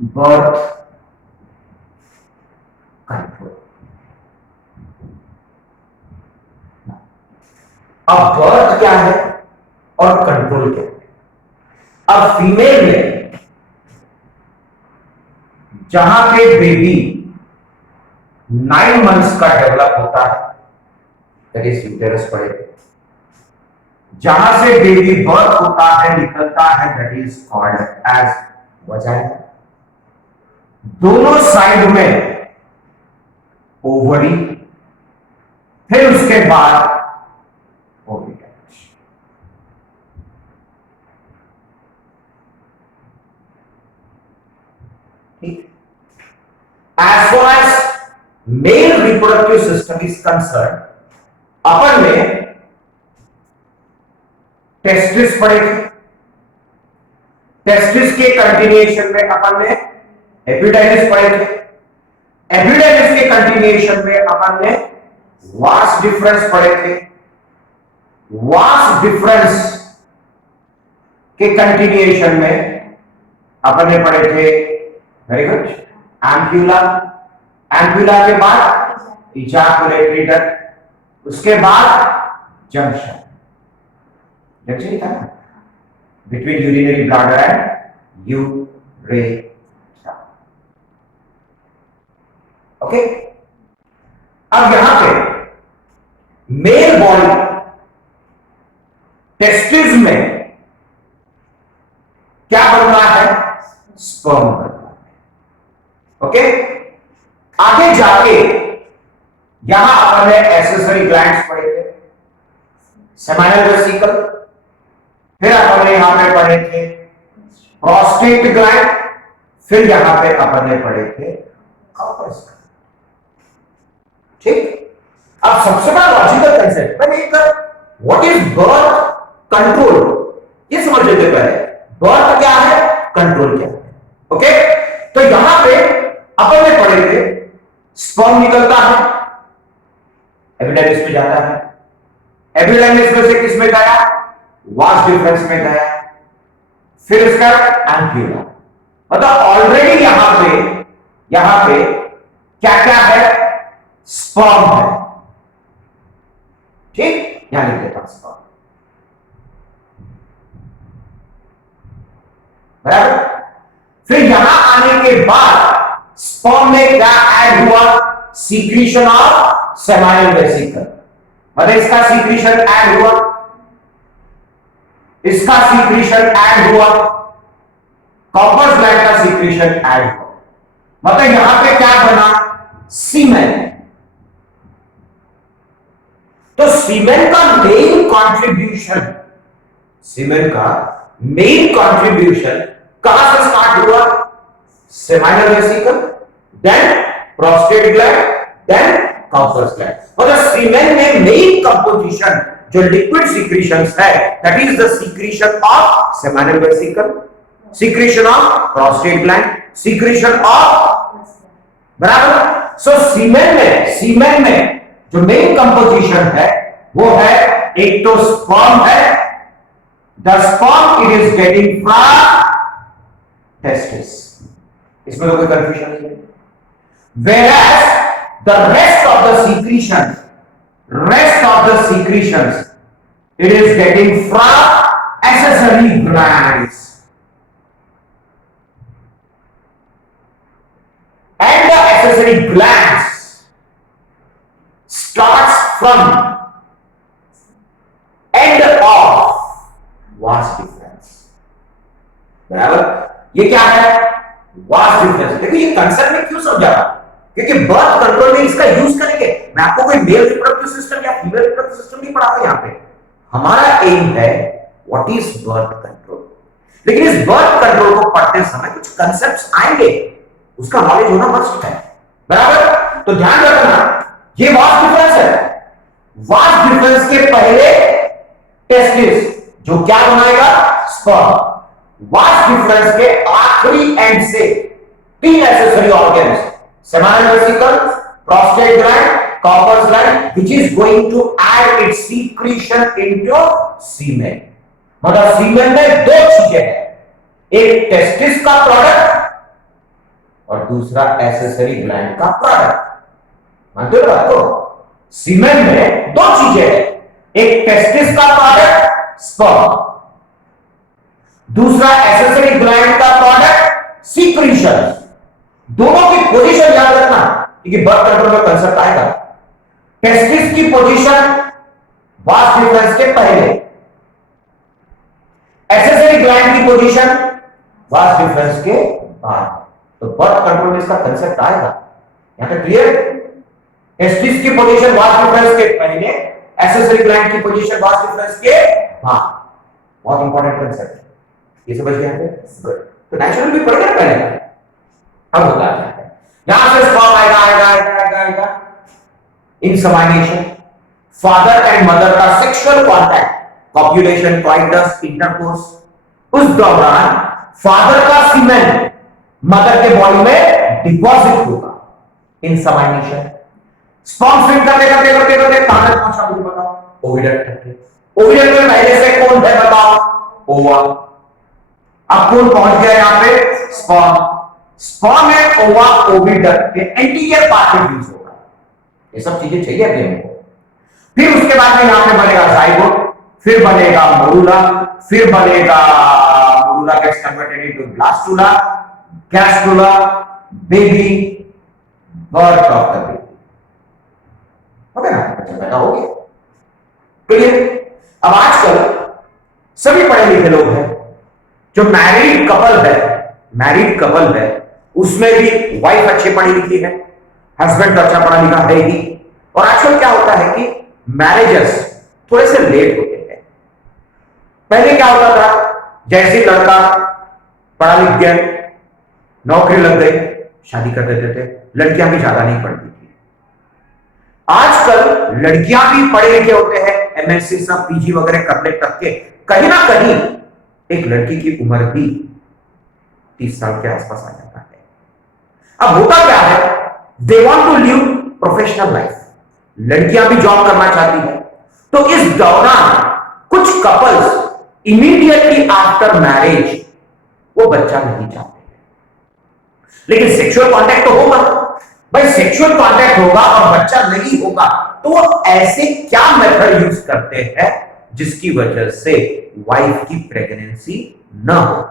Birth control. अब birth क्या है और कंट्रोल क्या है? अब फीमेल में जहां पे बेबी 9 मंथ्स का डेवलप होता है, दैट इज यूटेरस पड़े, जहां से बेबी बर्थ होता है, निकलता है, that is called as vagina. दोनों साइड में ओवरी, फिर उसके बाद ओविटेज। ठीक। As far as male reproductive system is concern, अपन में टेस्टिस पड़े थे, टेस्टिस के कंटिन्यूएशन में अपन ने एपिडाइडिस पड़े थे, एपिडाइडिस के कंटिन्यूएशन में अपन ने वास डिफरेंस पड़े थे, वास डिफरेंस के कंटिन्यूएशन में अपन ने पढ़े थे, वेरी गुड, एम्प्यूला, एम्प्यूला के बाद इजाकुलेटरी डक्ट, उसके बाद जंक्शन, जंक्शन ही था between urinary bladder and urethra. Okay. अब यहां पे मेल बॉडी टेस्टिस में क्या बनता है? स्पर्म बनता है। ओके। आगे जाके यहां अपन ने एक्सेसरी ग्लैंड्स पढ़े थे, सेमाइनल वेसिकल, फिर अपन ने यहां पे पढ़े थे प्रोस्टेट ग्लैंड, फिर यहां पे अपन ने पढ़े थे कॉर्पस। ठीक। अब सबसे बड़ा लॉजिकल कंसेप्ट मैंने एक व्हाट इज बर्थ कंट्रोल, ये समझ लेते पहले। बर्थ क्या है, कंट्रोल क्या है। ओके। तो यहां पे अपन ने पढ़े थे स्पर्म निकलता है, एपिडाइडिस में जाता है, एपिडाइडिस में से किस में गया? वास डिफरेंस में गया, फिर इसका एम्प्यूला। मतलब ऑलरेडी यहां पे क्या क्या है? स्पर्म है। ठीक। यहां लिख देता हूं स्पर्म, बराबर। फिर यहां आने के बाद स्पर्म में क्या ऐड हुआ? सीक्रीशन ऑफ सेमाइनल वेसिकल, मतलब इसका सीक्रीशन ऐड हुआ, इसका सीक्रीशन ऐड हुआ, कॉर्पस ग्लैंड का सीक्रीशन ऐड हुआ, मतलब यहां पे क्या बना? सीमेन। तो सीमेन का मेन कंट्रीब्यूशन, सीमेन का मेन कंट्रीब्यूशन कहां से स्टार्ट हुआ? Seminal vesicle, then prostate gland, then corpus gland. मतलब सीमेन में मेन कंपोजिशन जो लिक्विड सीक्रीशंस है, that is the secretion of seminal vesicle, secretion of prostate gland, secretion of, बराबर। So सीमेन में जो मेन कंपोजिशन है वो है, एक तो स्पर्म है, the sperm it is getting from testis, इसमें तो कोई कंफ्यूजन नहीं है। Whereas the rest of the secretions, it is getting from accessory glands, and the accessory glands starts from end of vas difference, बराबर। ये क्या है? Vas deferens. देखिए ये कंसेप्ट में क्यों समझा रहा हूं, क्योंकि बर्थ कंट्रोल में इसका यूज करेंगे। मैं आपको कोई मेल रिप्रोडक्टिव सिस्टम या फीमेल रिप्रोडक्टिव सिस्टम नहीं पढ़ा रहा यहां पे। हमारा एम है व्हाट इज बर्थ कंट्रोल। लेकिन इस बर्थ कंट्रोल को पढ़ते समय कुछ कंसेप्ट्स आएंगे, उसका नॉलेज होना मस्ट है, बराबर। तो ध्यान रखना, ये वास डिफरेंस है। वास डिफरेंस के पहले टेस्टिस, जो क्या बनाएगा? स्पर्म। वास डिफरेंस के आखिरी एंड से 3 accessory organs, seminal vesicle, prostate gland, corpus gland, which is going to add its secretion into semen। मतलब सीमेन में 2 चीजें हैं, एक टेस्टिस का प्रोडक्ट और दूसरा एसेसरी ग्लैंड का प्रोडक्ट। मानते हो बात को? सीमेन में दो चीजें हैं, एक टेस्टिस का प्रोडक्ट स्पर्म, दूसरा एसेसरी ग्लैंड का प्रोडक्ट सीक्रीशन। दोनों की पोजीशन याद रखना, क्योंकि बर्थ कंट्रोल में कंसेप्ट आएगा। टेस्टिस की पोजीशन वास डिफरेंस के पहले, एसेसरी ग्लैंड की पोजीशन वास डिफरेंस के बाद। तो बर्थ कंट्रोल में इसका कंसेप्ट आएगा। यहां तक क्लियर? टेस्टिस की पोजीशन वास डिफरेंस के पहले, एसेसरी ग्लैंड की पोजीशन वास डिफरेंस के बाद। बहुत इंपॉर्टेंट कंसेप्ट है, ये समझ गए हैं? गुड। तो नेचुरल भी पढ़ेगा पहले। अब होता है यहां से स्पर्म आएगा इंसेमिनेशन, फादर एंड मदर का सेक्सुअल कांटेक्ट, कॉप्युलेशन, कॉइटस, इंटरकोर्स। उस दौरान फादर का सीमेन मदर के बॉडी में डिपॉजिट होगा, इंसेमिनेशन। स्पर्म स्विम करते कहां तक पहुंचा मुझे बताओ? ओविडक्ट तक। ओविडक्ट में पहले से कौन है बताओ? ओवा। अब कौन पहुंच गया यहां पे? स्पर्म। स्पर्म है ओवा ओविडक्ट के एंटीरियर पार्ट में यूज होगा। ये सब चीजें चाहिए अपने को। फिर उसके बाद में यहां पे बनेगा जाइगोट, फिर बनेगा मोरुला, फिर बनेगा morula gets converted into blastula, gastrula, baby, birth of the baby. Okay ना? बच्चा पैदा हो गया। क्लियर? अब आजकल सभी पढ़े लिखे लोग हैं, जो मैरिड कपल है, उसमें भी वाइफ अच्छी पढ़ी लिखी है, हस्बैंड अच्छा पढ़ा लिखा है ही। और आजकल क्या होता है कि मैरिजेस थोड़े से लेट होते हैं। पहले क्या होता था, जैसे लड़का पढ़ा लिख गया, नौकरी लग गई, शादी कर देते थे। लड़कियां भी ज्यादा नहीं पढ़ती थी। आजकल लड़कियां भी पढ़े लिखे होते हैं, एमएससी सब पीजी वगैरह करने तक के। कहीं ना कहीं एक लड़की की उम्र भी 30 साल के आसपास आ जाता है। अब होता क्या है, they want to live professional life. लड़कियां भी जॉब करना चाहती है। तो इस दौरान कुछ कपल्स इमीडिएटली आफ्टर मैरिज वो बच्चा नहीं चाहते हैं, लेकिन सेक्सुअल कांटेक्ट तो होगा। भाई सेक्सुअल कांटेक्ट होगा और बच्चा नहीं होगा, तो वो ऐसे क्या मेथड यूज करते हैं जिसकी वजह से वाइफ की प्रेगनेंसी न हो,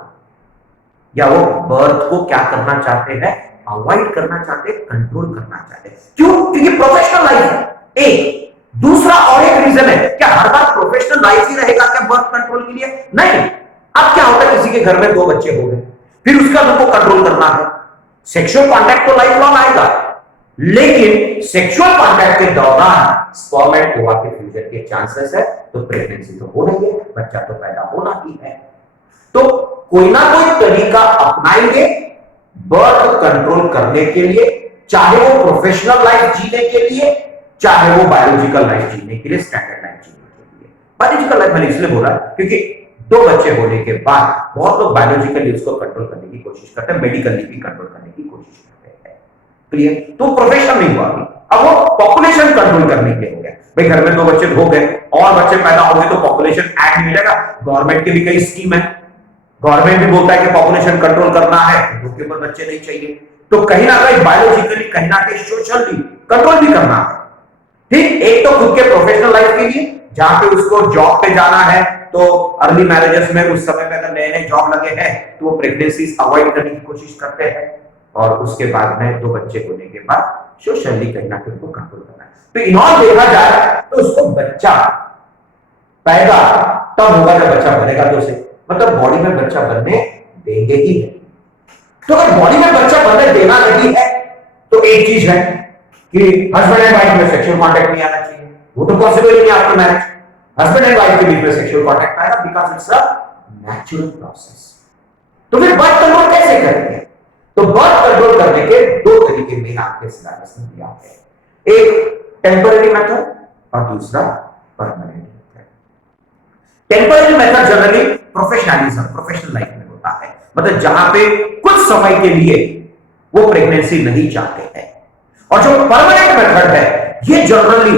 या वो बर्थ को क्या करना चाहते हैं, अवॉइड करना चाहते, कंट्रोल करना चाहते। क्यों? क्योंकि प्रोफेशनल लाइफ है एक। दूसरा और एक रीजन है, क्या हर बार प्रोफेशनल लाइफ ही रहेगा क्या बर्थ कंट्रोल के लिए? नहीं। अब क्या होता है, किसी के घर में 2 बच्चे हो गए, फिर उसका उनको कंट्रोल करना है। सेक्सुअल कांटेक्ट तो लाइफ लॉन्ग आएगा, लेकिन सेक्सुअल कांटेक्ट के दौरान स्पर्म एंड ओवा के फ्यूजन के चांसेस है, तो प्रेगनेंसी तो हो रही है, बच्चा तो पैदा होना ही है। तो कोई ना कोई तरीका अपनाएंगे बर्थ कंट्रोल करने के लिए, चाहे वो प्रोफेशनल लाइफ जीने के लिए, चाहे वो बायोलॉजिकल लाइफ जीने के लिए, स्टैंडर्ड लाइफ जीने के लिए। बायोलॉजिकल लाइफ मैंने इसलिए बोला क्योंकि 2 बच्चे होने के बाद बहुत लोग बायोलॉजिकली उसको कंट्रोल करने की कोशिश करते हैं, मेडिकली भी कंट्रोल करने की कोशिश करते हैं। क्लियर? तो प्रोफेशनल नहीं हुआ अभी, अब वो पॉपुलेशन कंट्रोल करने के हो गया। भाई घर में 2 बच्चे हो गए और बच्चे पैदा हो गए तो पॉपुलेशन एक्ट मिलेगा। गवर्नमेंट की भी कई स्कीम है, गवर्नमेंट भी बोलता है कि पॉपुलेशन कंट्रोल करना है, 2 के ऊपर बच्चे नहीं चाहिए। तो कहीं ना कहीं बायोलॉजिकली, कहीं ना कहीं सोशली कंट्रोल भी करना है। ठीक, एक तो खुद के प्रोफेशनल लाइफ के लिए, जहां पे उसको जॉब पे जाना है, तो अर्ली मैरिजेस में उस समय पे अगर नए नए जॉब लगे हैं तो वो प्रेगनेंसीज अवॉइड करने की कोशिश करते हैं, और उसके बाद में 2 बच्चे होने के बाद सोशली कहीं ना कहीं उनको कंट्रोल करना है। तो इनऑल देखा जाए तो उसको बच्चा पैदा तब होगा जब बच्चा बनेगा, तो उसे मतलब बॉडी में बच्चा बनने देंगे ही है। तो अगर बॉडी में बच्चा बनने देना नहीं है तो एक चीज है कि हस्बैंड एंड वाइफ में सेक्सुअल कांटेक्ट नहीं आना चाहिए, वो तो पॉसिबल ही नहीं after marriage. Husband and wife के बीच में सेक्सुअल कांटेक्ट आएगा because it's a natural process. तो फिर बर्थ कंट्रोल कैसे करेंगे? तो बर्थ कंट्रोल करने के 2 तरीके में आपके सिलेबस में दिया है, एक टेम्पररी मेथड और दूसरा permanent method. Temporary method generally professional life में होता है, मतलब जहां पे कुछ समय के लिए वो प्रेगनेंसी नहीं चाहते हैं। और जो परमानेंट मेथड है, ये जनरली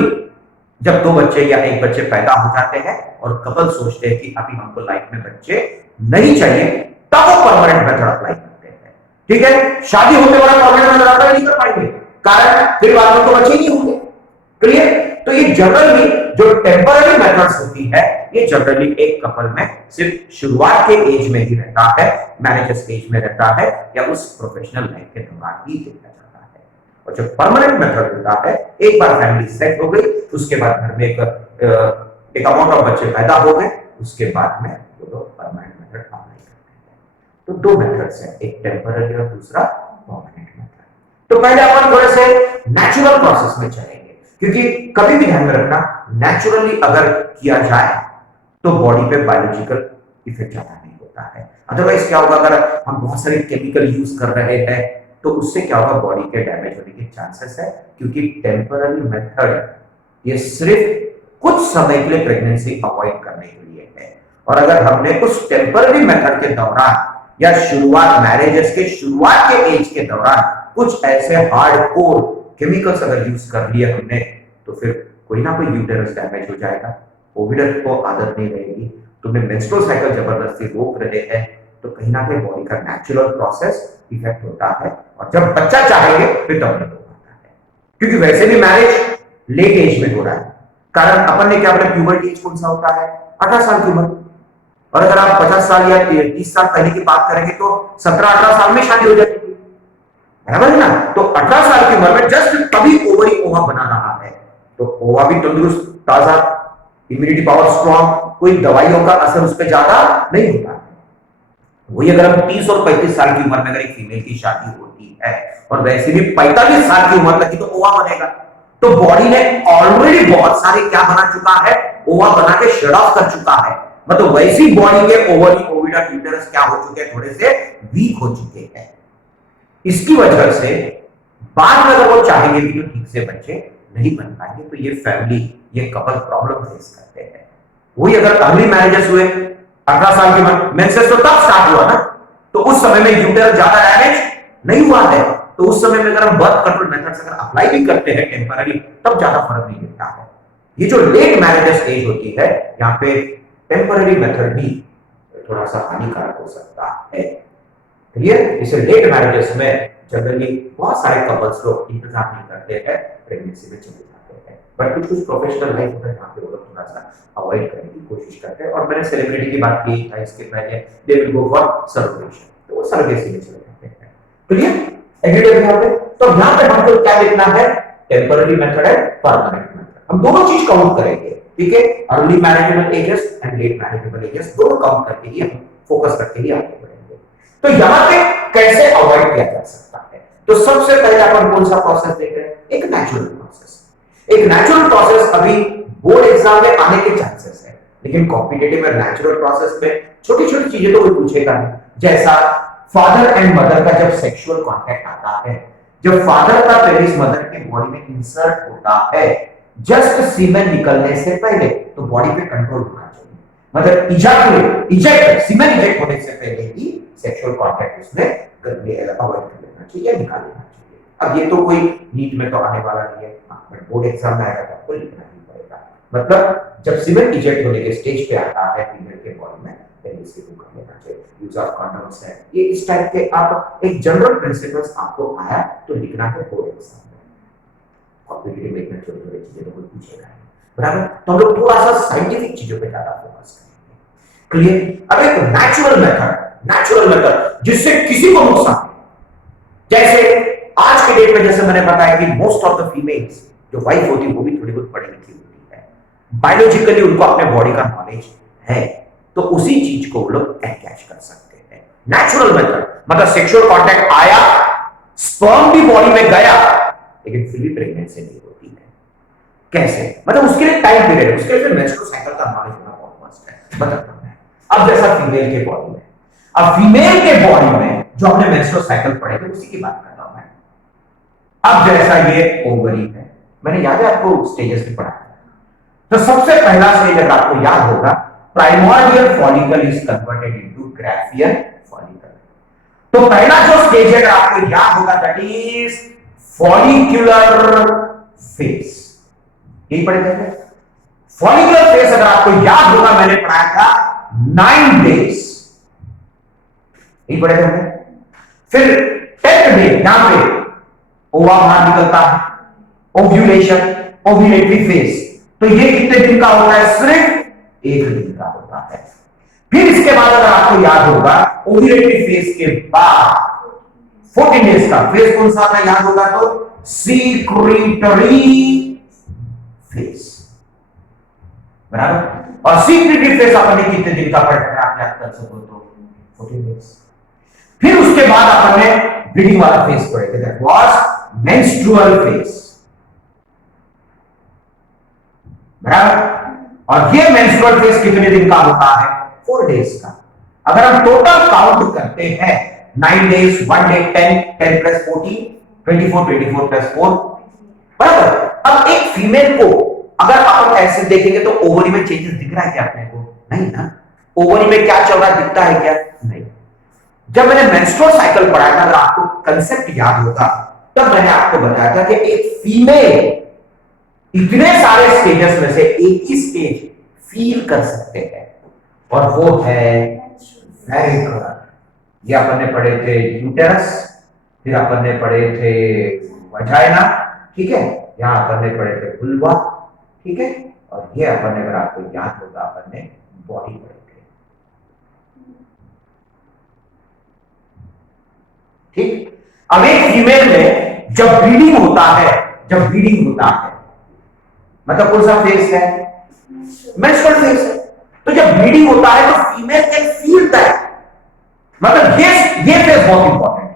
जब 2 बच्चे या 1 बच्चे पैदा हो जाते हैं और कपल सोचते हैं कि अभी हमको लाइफ में बच्चे नहीं चाहिए, तब वो परमानेंट मेथड अप्लाई करते हैं। ठीक है, शादी होते बड़ा परमानेंट नजर आता है, नहीं कर पाएंगे, कारण फिर बाद में तो बच्चे नहीं होंगे। क्लियर? तो ये जनरली जो टेम्पररी मेथड्स होती है, ये जनरली एक कपल में सिर्फ शुरुआत के एज में ही रहता है, मैरिज स्टेज में रहता है, या उस प्रोफेशनल लाइफ के दौरान ही देखा जाता है। और जो परमानेंट मेथड होता है, एक बार फैमिली सेट हो गई, उसके बाद घर में एक अमाउंट ऑफ बच्चे पैदा हो गए, उसके बाद में वो लोग परमानेंट मेथड अप्लाई करते हैं। तो दो मेथड्स हैं, एक टेम्पररी और दूसरा परमानेंट मेथड। तो पहले अपन थोड़े से नेचुरल प्रोसेस में चलेंगे, क्योंकि कभी भी ध्यान में रखना, नेचुरली अगर किया जाए तो बॉडी पे बायोलॉजिकल इफेक्ट ज्यादा नहीं होता है। अदरवाइज क्या होगा, अगर हम बहुत सारे केमिकल यूज कर रहे हैं तो उससे क्या होगा, बॉडी के डैमेज होने के चांसेस है। क्योंकि टेम्पररी मेथड ये सिर्फ कुछ समय के लिए प्रेगनेंसी अवॉइड करने के लिए है, और अगर हमने उस टेम्पररी मेथड के दौरान या शुरुआत मैरिजेस के शुरुआत के एज के दौरान कुछ ऐसे हार्डकोर केमिकल्स अगर यूज कर लिए हमने, तो फिर कोई ना कोई यूटेरस डैमेज हो जाएगा, ओविडक्ट को आदत नहीं रहेगी, तुम्हें मेंस्ट्रुअल साइकिल जबरदस्ती रोक रहे हैं, तो कहीं ना कहीं बॉडी का नेचुरल प्रोसेस इफेक्ट होता है, और जब बच्चा चाहेंगे फिर तब नहीं हो पाता है। क्योंकि वैसे भी मैरिज लेट एज में हो रहा है, कारण अपन ने क्या बोला, प्यूबर्टी एज कौन सा होता है, 18 साल की उम्र। और अगर आप 50 साल या 30 साल पहले की बात करेंगे तो 17-18 साल में शादी हो जाती है, बराबर है ना। तो 18 साल की उम्र में जस्ट तभी ओवरी ओवा बना रहा है, तो ओवा भी तंदुरुस्त, ताजा, इम्यूनिटी पावर स्ट्रॉन्ग, कोई दवाइयों का असर उस पर ज्यादा नहीं होता है। वही अगर हम 30 और 35 साल की उम्र में अगर एक फीमेल की शादी होती है, और वैसे भी 45 साल की उम्र तक की, तो ओवा बनेगा। तो बॉडी ने ऑलरेडी बहुत सारे क्या बना चुका है, ओवा बना के शट ऑफ कर चुका है। मतलब वैसी बॉडी के ओवरी, ओविडक्ट, यूटेरस क्या हो चुके हैं, थोड़े से वीक हो चुके हैं। इसकी वजह से बाद में अगर वो चाहेंगे भी तो ठीक से बच्चे नहीं बन पाएंगे, तो ये फैमिली, ये कपल प्रॉब्लम फेस करते हैं। वही अगर अर्ली मैरिजेस हुए 18 साल की उम्र, मेंसेस तो तब स्टार्ट हुआ ना, तो उस समय में यूटेरस ज्यादा डैमेज नहीं हुआ है, तो उस समय में अगर हम बर्थ कंट्रोल मेथड्स अगर अप्लाई भी करते हैं टेम्पररी, तब ज्यादा फर्क नहीं दिखता है। ये जो लेट मैरिज स्टेज होती है, यहाँ पे टेम्पररी मेथड भी थोड़ा सा हानिकारक हो सकता है। क्लियर? इसे लेट मैरिजेस में जनरली बहुत सारे कपल्स लोग इंतजार नहीं करते हैं, प्रेगनेंसी में चले जाते हैं, बट कुछ कुछ प्रोफेशनल लाइफ होता है जहाँ पे वो लोग थोड़ा सा अवॉइड करने की कोशिश करते हैं। और मैंने सेलिब्रिटी की बात की था इसके पहले, they will go for circulation, तो वो सर्वेसी में चले जाते हैं। क्लियर? एग्री यहाँ पे? तो यहाँ पे हमको क्या देखना है, टेम्पररी मेथड है, परमानेंट मेथड। हम दोनों चीज काउंट करेंगे, ठीक है, early marriageable ages and late marriageable ages, दोनों काउंट करके ही हम फोकस करके ही आगे बढ़ेंगे। तो यहाँ पे कैसे अवॉइड किया जा सकता है, तो सबसे पहले अपन कौन सा प्रोसेस देख रहे हैं, एक नेचुरल प्रोसेस। एक नेचुरल प्रोसेस अभी बोर्ड एग्जाम में आने के चांसेस है, लेकिन कॉम्पिटिटिव में नेचुरल प्रोसेस में छोटी छोटी चीजें तो कोई पूछेगा नहीं, जैसा फादर एंड मदर का जब सेक्सुअल कांटेक्ट आता है, जब फादर का पेनिस मदर के बॉडी में इंसर्ट होता है, जस्ट सीमेन निकलने से पहले, तो बॉडी पे कंट्रोल होना चाहिए। मतलब इजेक्ट सीमेन इजेक्ट होने से पहले ही सेक्सुअल कांटेक्ट उसने अवॉइड कर लेना चाहिए, निकाल लेना चाहिए। अब ये तो कोई नीट में तो आने वाला नहीं है, बट बोर्ड एग्जाम में आएगा तो आपको लिखना ही पड़ेगा। मतलब जब सीमेन इजेक्ट होने के स्टेज पे आता है फीमेल के बॉडी में, पेनिस के कर लेना चाहिए। यूज ऑफ कंडोम्स है, ये इस टाइप के आप एक जनरल प्रिंसिपल्स आपको आया तो लिखना है बोर्ड एग्जाम में। कॉम्पिटिटिव में इतने छोटे छोटे चीजें तो कोई पूछेगा नहीं, बराबर। तो हम लोग थोड़ा सा साइंटिफिक चीजों पे ज्यादा फोकस करेंगे। क्लियर? अब एक नेचुरल मेथड जिससे किसी को नुकसान नहीं, जैसे आज के डेट में जैसे मैंने बताया कि मोस्ट ऑफ द फीमेल्स जो वाइफ होती है वो भी थोड़ी बहुत पढ़ी लिखी होती है, बायोलॉजिकली उनको अपने बॉडी का नॉलेज है, तो उसी चीज को वो लोग एनकैच कर सकते हैं। नेचुरल मेथड मतलब सेक्सुअल कांटेक्ट आया, स्पर्म भी बॉडी में गया, लेकिन फिर भी प्रेगनेंसी नहीं होती है। कैसे? मतलब उसके लिए टाइम पीरियड, उसके लिए मेंस्ट्रुअल साइकिल का नॉलेज होना बहुत मस्ट है। मतलब अब जैसा फीमेल के बॉडी में, अब फीमेल के बॉडी में जो हमने मेंस्ट्रुअल साइकिल पढ़े थे उसी की बात कर रहा हूं मैं। अब जैसा ये ओवरी है, मैंने याद है आपको स्टेजेस भी पढ़ाया, तो सबसे पहला स्टेज अगर आपको याद होगा, primordial follicle is converted into Graafian follicle. तो पहला जो स्टेज है आपको याद होगा, दैट इज फॉलिक्यूलर फेज। यही पढ़े थे फॉलिकुलर फेज, अगर आपको याद होगा मैंने पढ़ाया था 9 डेज, यही पढ़े थे। फिर 10th डे यहां पे ओवा बाहर निकलता है, ओव्यूलेशन, ओव्यूलेटरी फेज। तो ये कितने दिन का होता है? सिर्फ 1 दिन का होता है। फिर इसके बाद अगर आपको याद होगा, ओव्यूलेटरी फेज के बाद 14 डेज का फेज कौन सा था याद होगा तो सीक्रेटरी फेज, बराबर। और सीक्रेटरी फेज अपन ने कितने दिन का पढ़ा है आप याद कर सको तो 14 डेज। फिर उसके बाद अपन ने ब्लीडिंग वाला फेज पढ़े थे, दैट वाज मेंस्ट्रुअल फेज, बराबर। और ये मेंस्ट्रुअल फेज कितने दिन का होता है? 4 डेज का। अगर हम टोटल काउंट करते हैं 9 डेज, 1 डे, 10 प्लस 14, 24 प्लस 4, बराबर। अब एक फीमेल को अगर आप ऐसे देखेंगे तो ओवरी में चेंजेस दिख रहा है क्या अपने को? नहीं ना। ओवरी में क्या चल रहा है दिखता है क्या? नहीं। जब मैंने मेंस्ट्रुअल साइकिल पढ़ाया था, अगर आपको कंसेप्ट याद होगा, तब मैंने आपको बताया था कि एक फीमेल इतने सारे स्टेजेस में से एक ही स्टेज फील कर सकते हैं, और वो है वेरी गुड। ये अपन ने पढ़े थे यूटेरस, फिर अपन ने पढ़े थे वजाइना, ठीक है, यहां अपन ने पढ़े थे वुल्वा, ठीक है, और ये अपन ने, अगर आपको याद होगा, अपन ने बॉडी पढ़े थे, ठीक। अब एक फीमेल में जब ब्लीडिंग होता है, मतलब कौन सा फेज है? मेंस्ट्रुअल फेज है। तो जब ब्लीडिंग होता है तो फीमेल कैन फील दैट, मतलब ये फेज बहुत इंपॉर्टेंट है,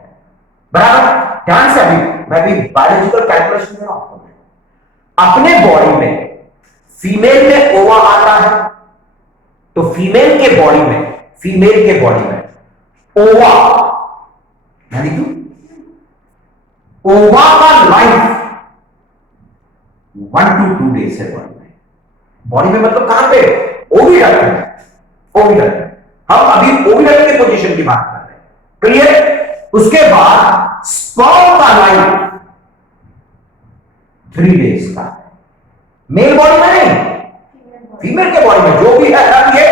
बराबर। ध्यान से अभी मैं भी बायोलॉजिकल कैलकुलेशन में आपको अपने बॉडी में फीमेल में ओवा आता है, तो फीमेल के बॉडी में ओवा, यानी कि ओवा का लाइफ 1 to 2 डेज है बॉडी में, मतलब कहां पे? ओविडक्ट में। हम अभी ओविडक्ट के पोजीशन की बात कर रहे हैं, क्लियर। उसके बाद स्पर्म का लाइफ 3 डेज का, मेल बॉडी में नहीं, फीमेल के बॉडी में जो भी है। अब ये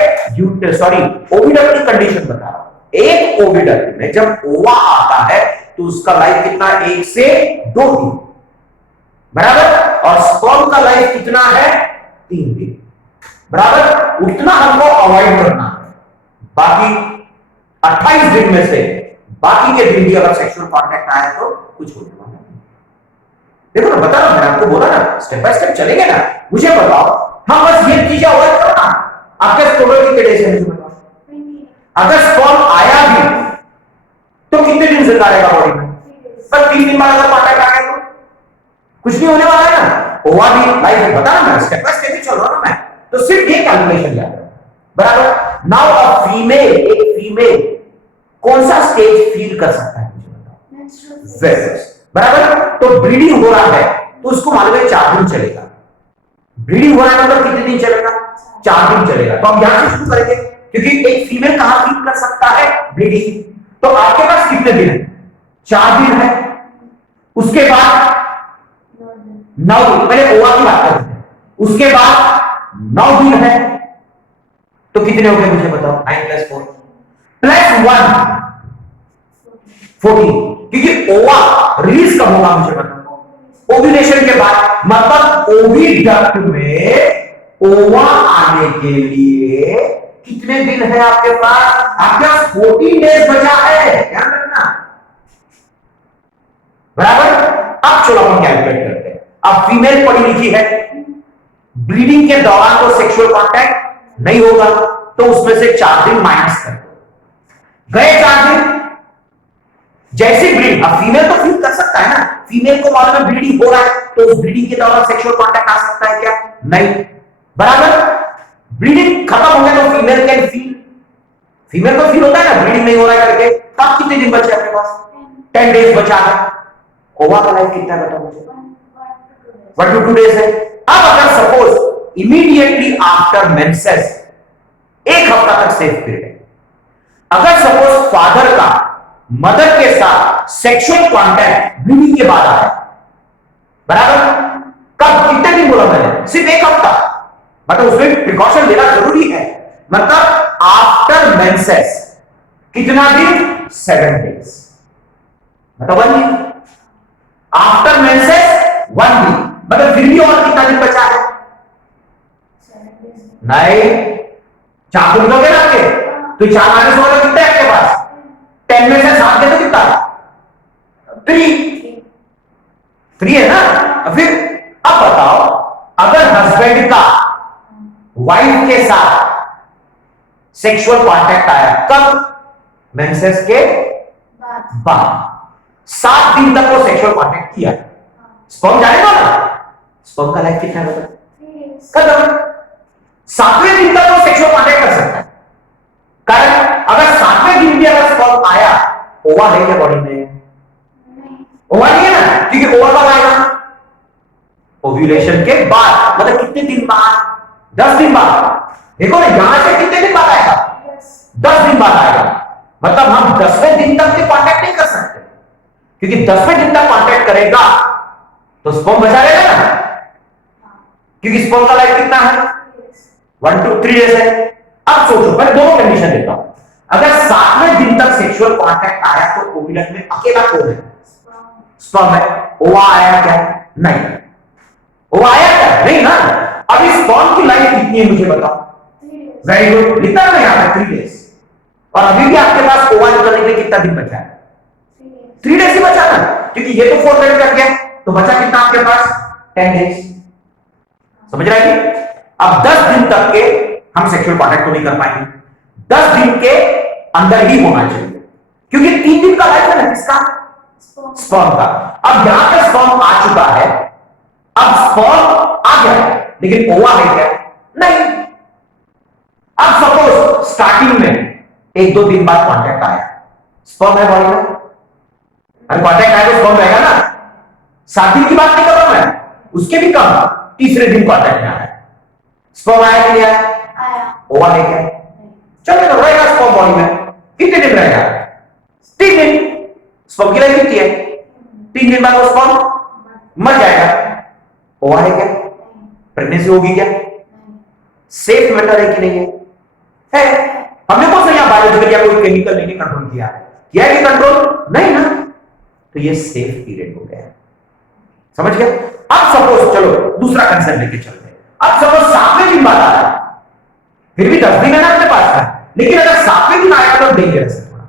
ओविडक्ट की कंडीशन बता रहा हूं। एक ओविडक्ट में जब ओवा आता है तो उसका लाइफ कितना? 1 से 2 दिन, बराबर। और स्पर्म का लाइफ कितना है? 3 दिन, बराबर। उतना हमको अवॉइड करना है। बाकी 28 दिन में से बाकी के दिन भी अगर सेक्सुअल कांटेक्ट आया तो कुछ होने वाला नहीं। देखो ना, बता रहा हूं, मैंने आपको बोला ना, स्टेप बाय स्टेप चलेंगे ना। मुझे बताओ, हाँ बस ये चीजें अवॉइड करो ना। आपके स्टोमक की डेज है मुझे बताओ। अगर स्पर्म आया भी तो कितने दिन जिंदा रहेगा बॉडी में? बस 3 दिन बाद अगर कांटेक्ट आ गया तो कुछ नहीं होने वाला है ना। ओवा भी लाइफ है, बता रहा मैं, स्टेप बाय स्टेप ही चल रहा हूं मैं। तो सिर्फ ये कैलकुलेशन याद रखो, बराबर। नाउ अ फीमेल, एक फीमेल कौन सा स्टेज फील कर सकता है मुझे बताओ? वेस्ट, बराबर। तो ब्लीडिंग हो रहा है तो उसको मालूम है 4 दिन चलेगा। ब्लीडिंग हो रहा है मतलब कितने दिन चलेगा? 4 दिन चलेगा। तो हम यहां से शुरू करेंगे, क्योंकि एक फीमेल कहां फील कर सकता है ब्लीडिंग? तो आपके पास कितने दिन है? 4 दिन है। उसके बाद 9 दिन, पहले ओवा की बात करते हैं। उसके बाद 9 दिन है, तो कितने हो गए मुझे बताओ? 9 + 4 + 1 14, क्योंकि ओवा रिलीज कब होगा मुझे बताओ? ओव्यूलेशन के बाद। मतलब ओविडक्ट में ओवा आने के लिए कितने दिन है आपके पास? आपके पास 14 डेज बचा है, ध्यान रखना, बराबर। अब चलो हम कैलकुलेट करते हैं। अब फीमेल पढ़ी लिखी है, ब्लीडिंग के दौरान तो सेक्सुअल कांटेक्ट नहीं होगा, तो उसमें से 4 दिन माइनस कर दो, गए 4 दिन। जैसे ब्लीडिंग, अब फीमेल तो फील कर सकता है ना, फीमेल को मालूम है ब्लीडिंग हो रहा है, तो उस ब्लीडिंग के दौरान सेक्सुअल कांटेक्ट आ सकता है क्या? नहीं, बराबर। ब्लीडिंग खत्म हो गया तो फीमेल कैन फील, फीमेल को फील होता है ना ब्लीडिंग नहीं हो रहा है करके। तब कितने दिन बचे आपके पास? 10 डेज बचा है। ओवा का लाइफ कितना बताओ मुझे? 1 to 2 डेज है। अब अगर सपोज इमीडिएटली आफ्टर मेंसेस 1 हफ्ता तक सेफ पीरियड है, अगर सपोज फादर का मदर के साथ सेक्सुअल कांटेक्ट ब्लीडिंग के बाद आया, बराबर, कब, कितने दिन बोला मैंने? सिर्फ 1 हफ्ता, मतलब उसमें प्रिकॉशन लेना जरूरी है। मतलब आफ्टर मेंसेस कितना दिन? 7 डेज, मतलब 1 वीक आफ्टर मेंसेस 1 वीक, मतलब फिर भी और कितना दिन बचा है? नहीं, 4 दिन हो गए ना आपके, तो 4 माइनस 16 कितना है आपके पास? 10 में से 7 गए तो कितना? 3 है ना। फिर अब बताओ, अगर हस्बैंड का वाइफ के साथ सेक्सुअल कांटेक्ट आया कब? मेंसेस के बाद 7 दिन तक वो सेक्सुअल कांटेक्ट किया, स्पर्म जाएगा ना? स्पर्म का लाइफ कितना है? खत्म। 7वें दिन तक वो सेक्सुअल कांटेक्ट कर सकता है, कारण अगर 7वें दिन भी अगर स्पर्म आया, ओवा है क्या बॉडी में? ओवा नहीं है ना, क्योंकि ओवा कब आएगा? ओव्यूलेशन के बाद, मतलब कितने दिन बाद? 10 दिन बाद। देखो ना, यहां से कितने दिन बाद आएगा? 10 दिन बाद आएगा, मतलब हम 10वें दिन तक के कांटेक्ट नहीं कर सकते, क्योंकि 10वें दिन तक कांटेक्ट करेगा तो स्पर्म बचा रहेगा ना, क्योंकि स्पर्म का लाइफ कितना है? 1 to 3 डेज है। अब सोचो, मैं दोनों कंडीशन देता हूं। अगर 7वें दिन तक सेक्सुअल कांटेक्ट आया तो ओव्यूलेशन में अकेला कौन है? स्पर्म है। ओवा आया क्या? नहीं। ओवा आया क्या? नहीं ना। अब इस स्पर्म की लाइफ कितनी है मुझे बताओ? वेरी गुड, लिखा है यहां पे 3 डेज, और अभी भी आपके पास ओवा निकलने के लिए कितना दिन बचा है? 3 डेज ही बचा ना, क्योंकि ये तो 4 डेज कर गया, तो बचा कितना आपके पास? 10 डेज। समझ रहे हैं? अब 10 दिन तक के हम सेक्सुअल कांटेक्ट तो नहीं कर पाएंगे, 10 दिन के अंदर ही होना चाहिए, क्योंकि 3 दिन का लाइफ है ना किसका? स्पर्म का। अब यहां पे स्पर्म आ चुका है, अब स्पर्म आ गया, लेकिन ओवा है क्या? नहीं। अब सपोज स्टार्टिंग में 1-2 दिन बाद कांटेक्ट आया, स्पर्म है बॉडी में, अरे कांटेक्ट आया तो स्पर्म रहेगा ना। 7 दिन की बात नहीं कर रहा मैं, उसके भी कम, तीसरे दिन कांटेक्ट में आया, स्पर्म आया कि नहीं आया? ओवा है क्या? चलो तो रहेगा स्पर्म बॉडी में, कितने दिन रहेगा? 3 दिन। स्पर्म की लाइफ कितनी है? 3 दिन बाद वो स्पर्म मर जाएगा। ओवा है क्या? प्रेगनेंसी होगी क्या? सेफ मैटर है कि नहीं है? हमने कौन सा यहां बायोलॉजिकल या कोई केमिकल नहीं कंट्रोल किया है कि कंट्रोल नहीं ना, तो ये सेफ पीरियड हो गया। समझ गए? अब सपोज चलो दूसरा कंसेप्ट लेके चलते हैं। अब सपोज 7वें दिन बाद आ रहा है, फिर भी 10 दिन है ना अपने पास का, लेकिन अगर 7वें दिन आएगा तो डेंजरस है थोड़ा,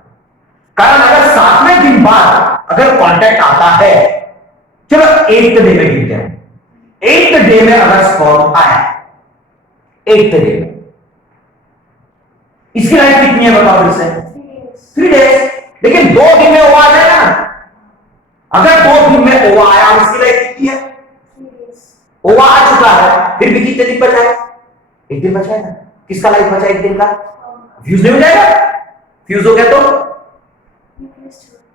कारण अगर 7वें दिन बाद अगर कांटेक्ट आता है, चलो 8th डे में गिनते हैं, 8th डे में अगर स्पर्म आया, 8th डे में, इसकी लाइफ कितनी है बताओ फिर से? 3 डेज। लेकिन 2 दिन में ओवा आ जाएगा ना, अगर 2 दिन में ओवा आया और इसकी लाइफ कितनी है? ओवा आ चुका है, फिर भी कितने दिन बचा है? 1 दिन बचा है ना। किसका लाइफ बचा 1 दिन का? फ्यूज नहीं हो जाएगा? फ्यूज हो गया तो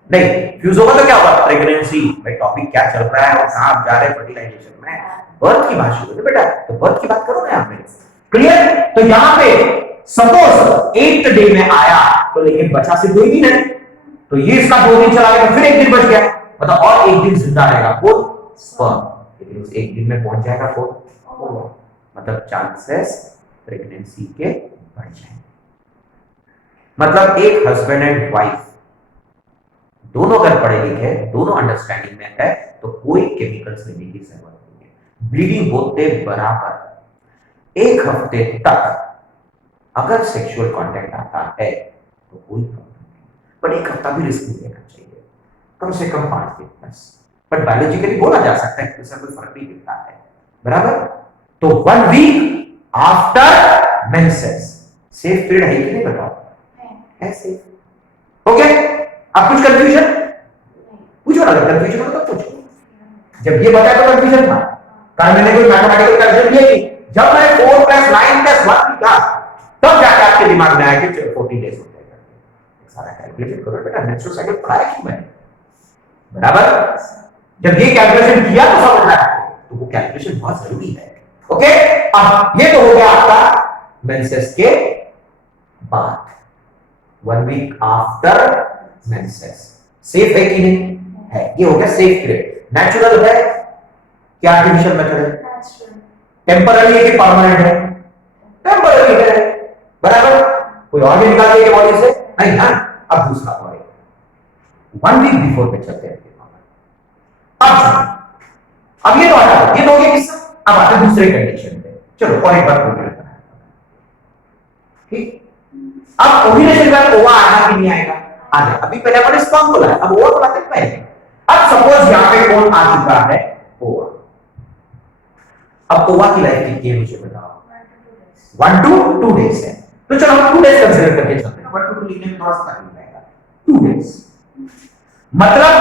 नहीं, फ्यूज होगा तो क्या होगा? प्रेगनेंसी। भाई टॉपिक क्या चल रहा है और कहां आप जा रहे हैं? फर्टिलाइजेशन में बर्थ की बात शुरू है बेटा, तो बर्थ की बात करो ना यहाँ पे। क्लियर? तो यहां पे सपोज 8th डे में आया तो, लेकिन बचा सिर्फ 2 दिन है, तो ये इसका 2 दिन चला गया तो फिर 1 दिन बच गया, मतलब और 1 दिन जिंदा रहेगा कौन? स्पर्म। लेकिन उस 1 दिन में पहुंच जाएगा कौन? ओवा। मतलब चांसेस प्रेगनेंसी के बढ़ जाएंगे। मतलब एक हस्बैंड एंड वाइफ दोनों अगर पढ़े लिखे, दोनों अंडरस्टैंडिंग में है, तो कोई केमिकल्स लेने की जरूरत नहीं है। ब्लीडिंग होते बराबर 1 हफ्ते तक अगर सेक्सुअल कांटेक्ट आता है तो कोई प्रॉब्लम नहीं, पर 1 हफ्ता भी रिस्क नहीं लेना चाहिए, कम से कम 5 दिन बस। बट बायोलॉजिकली बोला जा सकता है कि इससे कोई फर्क नहीं दिखता है, बराबर। तो 1 week after menses safe period है कि नहीं बताओ? है सेफ। ओके, अब कुछ कंफ्यूजन पूछो ना, अगर कंफ्यूजन हो तो पूछो। जब ये बताया तो कंफ्यूजन था, कारण मैंने कोई मैथमेटिकल कैलकुलेशन नहीं की, जब मैं 4 + 9 + 1 लिखा तब जाके आपके दिमाग में आया कि 14 डेज हो जाएगा। सारा कैलकुलेशन करो बेटा, नेचुरल साइकिल पढ़ाया क्यों मैंने, बराबर। जब ये कैलकुलेशन किया तो समझ आया, तो वो कैलकुलेशन बहुत जरूरी है। ओके, अब ये तो हो गया आपका मेंसेस के बाद, 1 वीक आफ्टर मेंसेस। सेफ है कि नहीं है? ये हो गया सेफ पीरियड। नेचुरल है क्या आर्टिफिशियल मेथड है? टेम्पररी है कि परमानेंट है? टेम्पररी है, बराबर। कोई और भी निकाल दिया बॉडी से नहीं ना। अब दूसरा पॉइंट, 1 वीक बिफोर पे चलते हैं। अब ये तो आता है, ये तो हो गया किस्सा। अब आते हैं दूसरे कंडीशन पे। चलो और एक बार प्रोग्राम करना है, ठीक। अब ओव्यूलेशन का ओवा आएगा कि नहीं आएगा? आ जाए। अभी पहले अपन स्पर्म को लाए, अब ओवा को लाते हैं पहले। अब सपोज यहां पे कौन आ चुका है? ओवा। अब ओवा की लाइफ कितनी है मुझे बताओ? 1 to 2 डेज है। तो चलो हम 2 डेज कंसीडर करके चलते हैं। 1 to 2 लिखने में थोड़ा सा टाइम लगेगा। 2 डेज मतलब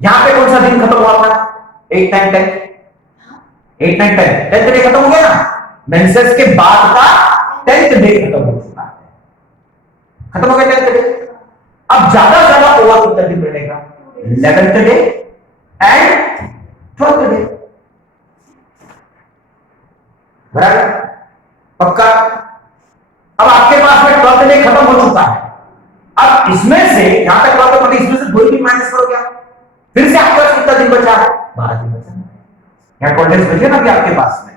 यहां पे कौन सा दिन खत्म हुआ था? 8 9 10 8 9 10 10th डे खत्म हो गया ना। मेंसेस के बाद का 10th डे खत्म हो चुका है, खत्म हो गया 10th डे। अब ज्यादा ज्यादा ओवा कितना दिन रहेगा? 11th day and 12th day, बराबर? पक्का? अब आपके पास में 12th डे खत्म हो चुका है। अब इसमें से यहां तक बात तो इसमें से 2 दिन माइनस करो क्या, फिर से आपके पास कितना दिन बचा है? 12 दिन बचा है। यहाँ 12 डेज बचे ना अभी आपके पास में,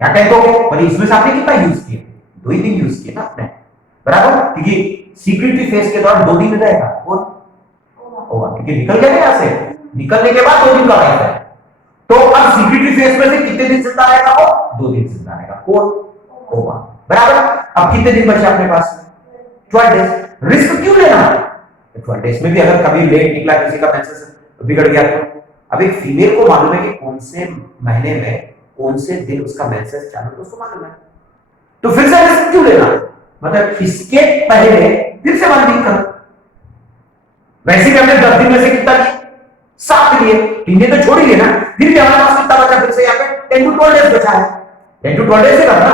यहाँ 10 हो गए, पर इसमें से आपने कितना यूज किया? 2 ही दिन यूज किए ना आपने, बराबर? क्योंकि सीक्रेटरी फेज के दौरान 2 दिन रहेगा कौन? ओवा, क्योंकि निकल गया यहां से, निकलने के बाद 2 दिन का लाइफ है। तो अब सीक्रेटरी फेज में से कितने दिन जिंदा रहेगा वो? 2 दिन जिंदा रहेगा कौन? ओवा, बराबर? अब कितने दिन बचे अपने पास में? 12 डेज। रिस्क क्यों लेना? 12 डेज में भी अगर कभी लेट निकला, किसी का मेंसेस बिगड़ गया तो अब एक फीमेल को मालूम है कि कौन से महीने में कौन से दिन उसका मेंसेस चालू है, उसको मालूम है। तो फिर से रिस्क क्यों लेना? मतलब इसके पहले फिर से 1 वीक करो। वैसे भी हमने 10 दिन में से कितना लिए? 7 लिए, 3 दिन तो छोड़ ही लेना। फिर भी हमारे पास कितना बचा? फिर से यहाँ पे 10 to 12 डेज बचा है। 10 to 12 डेज से करना,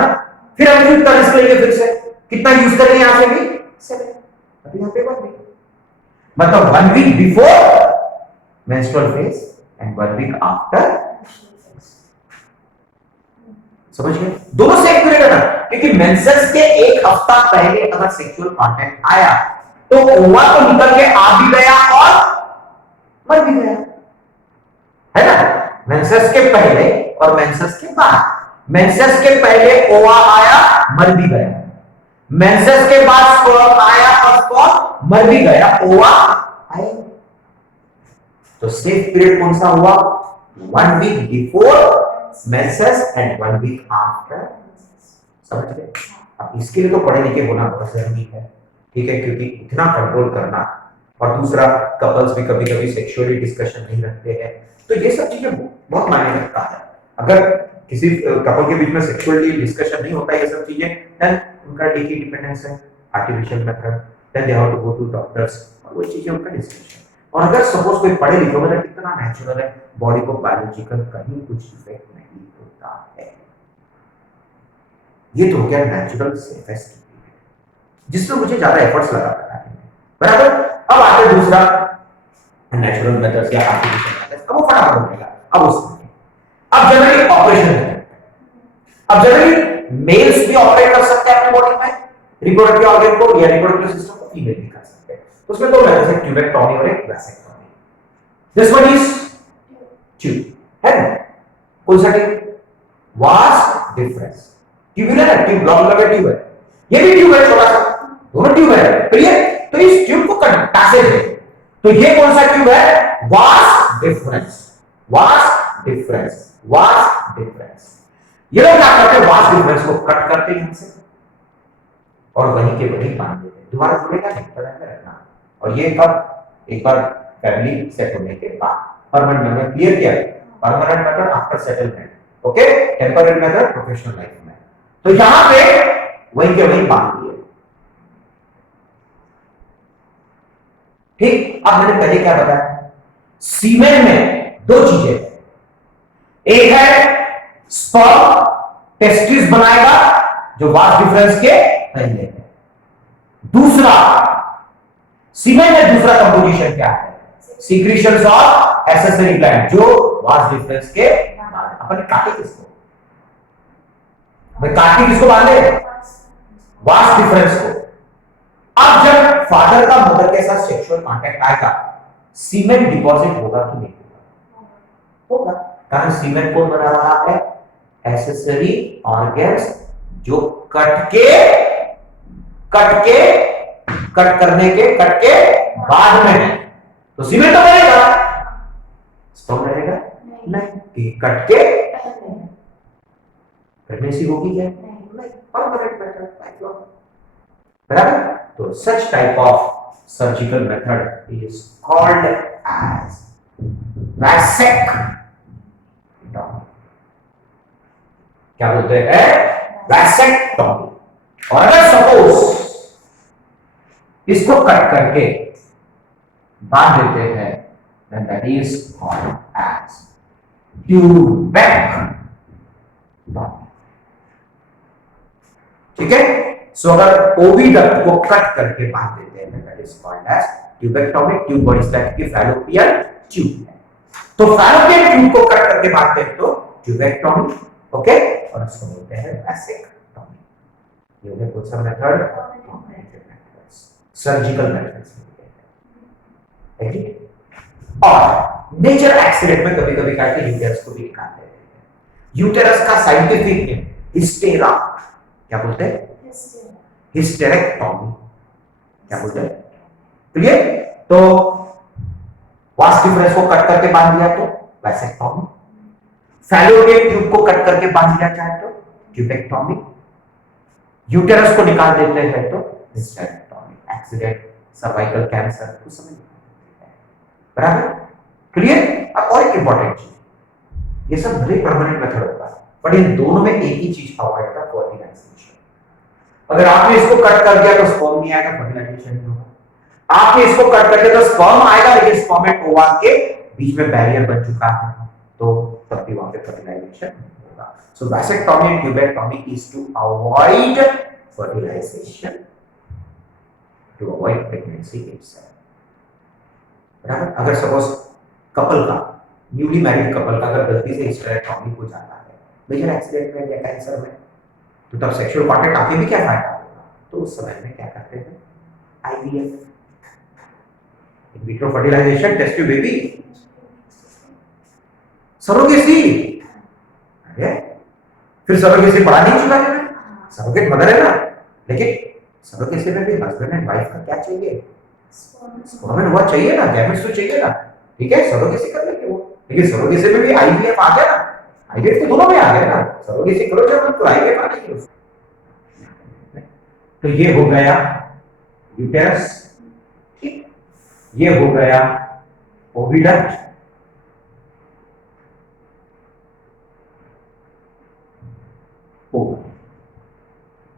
फिर हम कितना रिस्क लेंगे? फिर से कितना यूज करेंगे? यहाँ से भी 7, अभी यहाँ पे 1 वीक, मतलब 1 week before menstrual phase and 1 week after। समझ गए? दोनों सेम पीरियड है ना, क्योंकि मेंसेस के 1 हफ्ता पहले अगर सेक्सुअल कांटेक्ट आया तो ओवा तो निकल के आ भी गया और मर भी गया, है ना? मेंसेस के पहले और मेंसेस के बाद। मेंसेस के पहले ओवा आया, मर भी गया। मेंसेस के बाद स्पर्म आया और स्पर्म मर भी गया, ओवा आया। तो सेफ पीरियड कौन सा हुआ? 1 week before menses and 1 week after. समझ गए? अब इसके लिए तो पढ़े लिखे होना बहुत जरूरी है, ठीक है? क्योंकि इतना कंट्रोल करना, और दूसरा कपल्स भी कभी कभी सेक्सुअली डिस्कशन नहीं रखते हैं, तो ये सब चीजें बहुत मायने रखता है। अगर किसी कपल के बीच में सेक्सुअली डिस्कशन नहीं होता है ये सब चीजें, देन उनका एक ही डिपेंडेंस है, artificial method, then they have to go to doctors, और वो चीजें उनका डिस्कशन। और अगर सपोज कोई पढ़े लिखे मतलब कितना नेचुरल है, बॉडी को बायोलॉजिकल कहीं कुछ इफेक्ट नहीं होता है। ये तो हो गया नेचुरल सेफेस्ट, जिसमें मुझे ज्यादा एफर्ट्स लगाना है, बराबर? अब आते दूसरा नेचुरल मेथड्स या आर्टिफिशियल मेथड्स। अब वो फटाफट हो जाएगा। अब उसमें अब जनरली ऑपरेशन है। अब जनरली मेल्स भी ऑपरेट कर सकते हैं अपनी बॉडी में रिप्रोडक्टिव ऑर्गन को या रिप्रोडक्टिव सिस्टम को, फीमेल भी कर सकते हैं। उसमें 2 मेथड्स हैं, ट्यूबेक्टॉमी और एक vasectomy. This one is tube, है ना? कौन सा ट्यूब? Vast difference. ट्यूबुलर है, ट्यूब लॉन्ग ट्यूब है, ये भी ट्यूब है छोटा सा, दोनों ट्यूब है, क्लियर? तो इस ट्यूब को पैसेज है, तो ये कौन सा ट्यूब है? Vast difference, vast difference, vast difference. ये लोग क्या करते हैं? वास्ट डिफरेंस को कट करते हैं यहां से और वहीं के वहीं बांध देते हैं, दोबारा जुड़ेगा नहीं, तरह में रखना। और ये कब? एक बार फैमिली सेट होने के बाद। परमानेंट मेथड क्लियर किया, permanent method after settlement, okay? Temporary method professional life में। तो यहां पे वहीं के वहीं बांध दिए, ठीक? अब मैंने पहले क्या बताया? सीमेन में 2 चीजें हैं, एक है स्पर्म टेस्टिस बनाएगा जो वास्ट डिफरेंस के पहले है, दूसरा सीमेन में दूसरा कंपोजिशन क्या है? सीक्रेशंस ऑफ एक्सेसरी ग्लैंड जो वास्ट डिफरेंस के बाद। अपन काटे किसको? काटे किसको बांधे? वास्ट डिफरेंस को। अब जब फादर का मदर के साथ सेक्सुअल कांटेक्ट आएगा, सीमेन डिपॉजिट होगा कि नहीं होगा? कारण सीमेन कौन बना रहा है? एक्सेसरी ऑर्गन्स जो कट करने के बाद में है, तो सीमेंट तो बनेगा, स्पर्म रहेगा नहीं, कट के प्रेगनेंसी होगी क्या? परमानेंट मेथड, बराबर। तो such type of surgical method is called as vasectomy. क्या बोलते हैं? वैसेक्टॉमी। और अगर सपोज इसको कट करके बांध देते हैं, then that is called as tubectomy. ठीक है। सो अगर ओविडक्ट को कट करके बांध देते हैं, that is called as tubectomy. Tube body स्टैट की फैलोपियन ट्यूब है, तो फैलोपियन ट्यूब को कट करके बांधते हैं तो ट्यूबेक्टॉमी। ओके, और इसको बोलते हैं वैसेक्टॉमी। ये कौन सा मेथड? Surgical methods. और नेचर एक्सीडेंट में कभी कभी क्या है, यूटेरस को भी निकाल देते हैं। यूटेरस का साइंटिफिक नेम हिस्टेरा, क्या बोलते हैं? हिस्टेरेक्टॉमी। क्या बोलते हैं? क्लियर? तो वास्ट डिफरेंस को कट करके बांध दिया तो वैसेक्टॉमी, फैलोपियन ट्यूब को कट करके बांध दिया चाहे तो ट्यूबेक्टॉमी, यूटेरस को निकाल देते हैं तो हिस्टेरेक्टॉमी। एक्सीडेंट, सर्वाइकल कैंसर को समझ, बराबर? क्लियर? अब और एक इंपॉर्टेंट चीज, ये सब भले परमानेंट मेथड होता है, बट इन दोनों में एक ही चीज अवॉइड होता है, फर्टिलाइजेशन। अगर आपने इसको कट कर दिया तो स्पर्म नहीं आएगा, फर्टिलाइजेशन नहीं होगा। आपने इसको कट कर दिया तो स्पर्म आएगा, लेकिन स्पर्म एंड ओवा के बीच में बैरियर बन चुका है, तो तब भी वहां पे फर्टिलाइजेशन होगा। So vasectomy and tubectomy is to avoid fertilization, to avoid pregnancy itself, बराबर। अगर सपोज कपल का, न्यूली मैरिड कपल का अगर गलती से हिस्टेरेक्टॉमी हो जाता है मेजर एक्सीडेंट में या कैंसर में, तो तब सेक्सुअल कांटेक्ट आके भी क्या फायदा होगा? तो उस समय में क्या करते हैं? IVF, in vitro fertilisation, test tube baby, surrogacy. फिर सरोगेसी पढ़ा नहीं चुका है, सरोगेट मदर है ना, लेकिन सरोगेसी में भी हस्बैंड एंड वाइफ का क्या चाहिए? स्पर्म एंड ओवा चाहिए ना, गैमेट्स तो चाहिए ना, ठीक है, सरोगेसी कर लेंगे वो। लेकिन सरोगेसी में भी आईवीएफ आ गया ना, आईवीएफ तो दोनों में आ गया ना, सरोगेसी करो जब तो आईवीएफ आ गई। तो ये हो गया यूटेरस, ठीक, ये हो गया ओविडक्ट,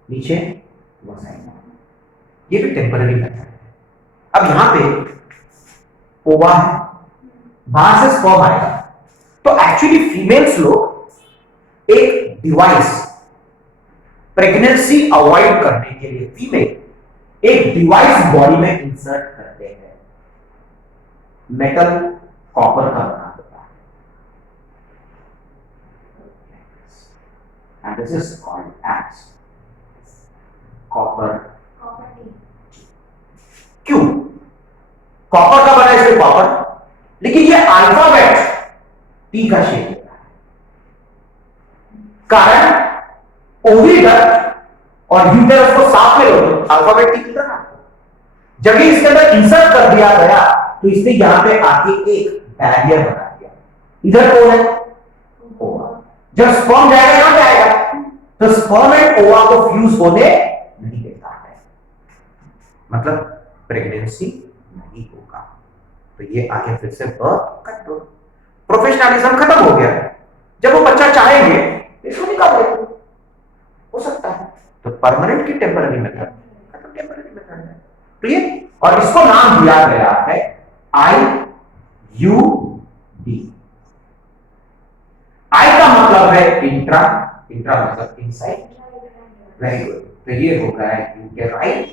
नीचे वसाइना, ये भी टेम्पररी मेथड है। अब यहां पे ओवा है, वहां से स्पर्म आएगा, तो एक्चुअली फीमेल्स लोग एक डिवाइस, प्रेगनेंसी अवॉइड करने के लिए फीमेल एक डिवाइस बॉडी में इंसर्ट करते हैं, मेटल कॉपर का बना होता है, and this is called as copper. क्यों कॉपर का बना? इसलिए कॉपर, लेकिन ये अल्फाबेट टी का शेप होता है, कारण ओविडक्ट और यूटेरस को साथ में लो तो अल्फाबेट टी कितना ना, जब इसके अंदर इंसर्ट कर दिया गया तो इसने यहां पे आके एक बैरियर बना दिया। इधर कौन है? ओवा। जब स्पर्म जाएगा यहां पे आएगा, तो स्पर्म एंड ओवा को फ्यूज होने नहीं देता है, मतलब प्रेगनेंसी नहीं होगा। तो ये आगे फिर से बर्थ कंट्रोल, प्रोफेशनलिज्म खत्म हो गया। जब वो बच्चा चाहेंगे इसको निकाल देंगे, हो सकता है। तो परमानेंट की टेम्पररी मेथड, खत्म टेम्पररी मेथड है, क्लियर। और इसको नाम दिया गया है IUD। आई का मतलब है इंट्रा, इंट्रा मतलब इनसाइड, वेरी गुड। तो ये हो गया यूटेराइन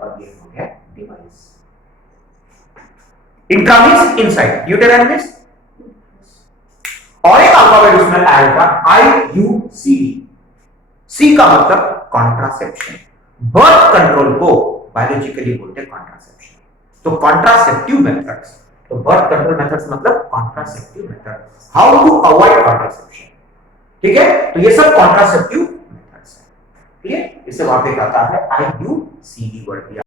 और ये हो गया device. Intra means inside, uterine means, और एक अल्फाबेट उसमें आएगा IUCD। सी का मतलब कॉन्ट्रासेप्शन, बर्थ कंट्रोल को बायोलॉजिकली बोलते हैं कॉन्ट्रासेप्शन। तो कॉन्ट्रासेप्टिव मेथड्स, तो बर्थ कंट्रोल मेथड्स मतलब contraceptive method, how to avoid contraception, ठीक है। तो ये सब कॉन्ट्रासेप्टिव मेथड्स है, क्लियर। इससे वहां पे आता है IUCD वर्ड दिया